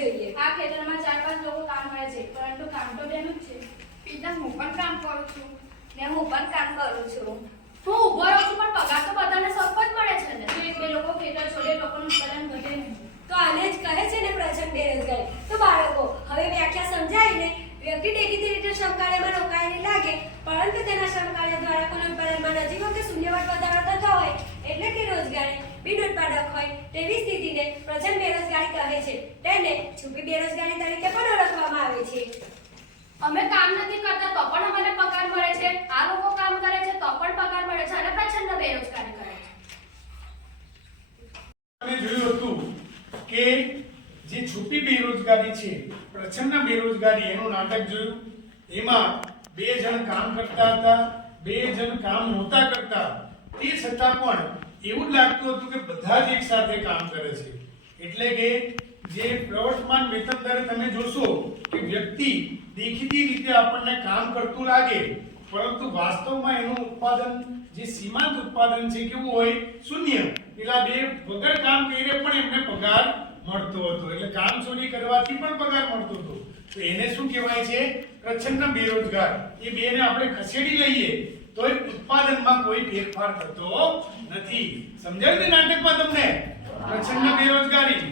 જોઈએ। આ ખેતરમાં 4-5 લોકો કામ કરે છે, પરંતુ કામ તો બેનું જ છે। પિતા હું પણ કામ કરું છું ને હું પણ કામ કરું છું। હું ઊભો રહું છું, પણ પગાર તો બધાને સરખો જ મળે છે ને। જો 1-2 લોકો ખેતર છોડે, લોકોનું ઉત્પાદન ઘટે નહીં। તો આને જ કહે છે ને પ્રચંડ બેરોજગારી। તો બાળકો, હવે વ્યાખ્યા સમજાવીને વ્યક્તિ દેખીતી રીતે શ્રમ કાર્યમાં રોકાયેલી લાગે, પરંતુ તેના શ્રમ કાર્ય દ્વારા કુલ ઉત્પાદનમાં નજીવો કે શૂન્યવત વધારો થતો હોય, એટલે કે રોજગારી બિન ઉત્પાદક હોય તેવી સ્થિતિને પ્રચંડ બેરોજગારી કહે છે। તેને છુપી બેરોજગારી તરીકે પણ ઓળખવામાં આવે છે। અમે કામ નથી કરતા તો પણ અમને પગાર મળે છે, આ લોકો કામ કરે છે તો પણ પગાર મળે છે, અને પ્રચંડ બેરોજગારી કરે છે। અમે જોયું હતું કે જે છુપી બેરોજગારી છે, પ્રચંડ બેરોજગારી, એનું નાટક જોયું। એમાં 2 જણ કામ કરતા હતા, 2 જણ કામ નહોતા કરતા, તે છતાં પણ એવું જ લાગતું હતું કે બધા જ એક સાથે કામ કરે છે। એટલે કે જે પ્રવર્તમાન વેતન દરે તમે જોશો કે વ્યક્તિ દેખીતી રીતે આપણને કામ કરતું લાગે, પરંતુ વાસ્તવમાં એનું ઉત્પાદન, જે સીમાંત ઉત્પાદન છે, કેવું હોય? શૂન્ય। પેલા 2 વગર કામ કરીને પણ એમને પગાર મળતો હતો, એટલે કામ ચોરી કરવાથી પણ પગાર મળતો હતો। તો એને શું કહેવાય છે? પ્રચંડ બેરોજગાર। એ બેને આપણે ખસેડી લઈએ તો ઉત્પાદનમાં કોઈ ફેરફાર થતો નથી। સમજાયું ને નાટકમાં તમને? પ્રચંડ બેરોજગારી।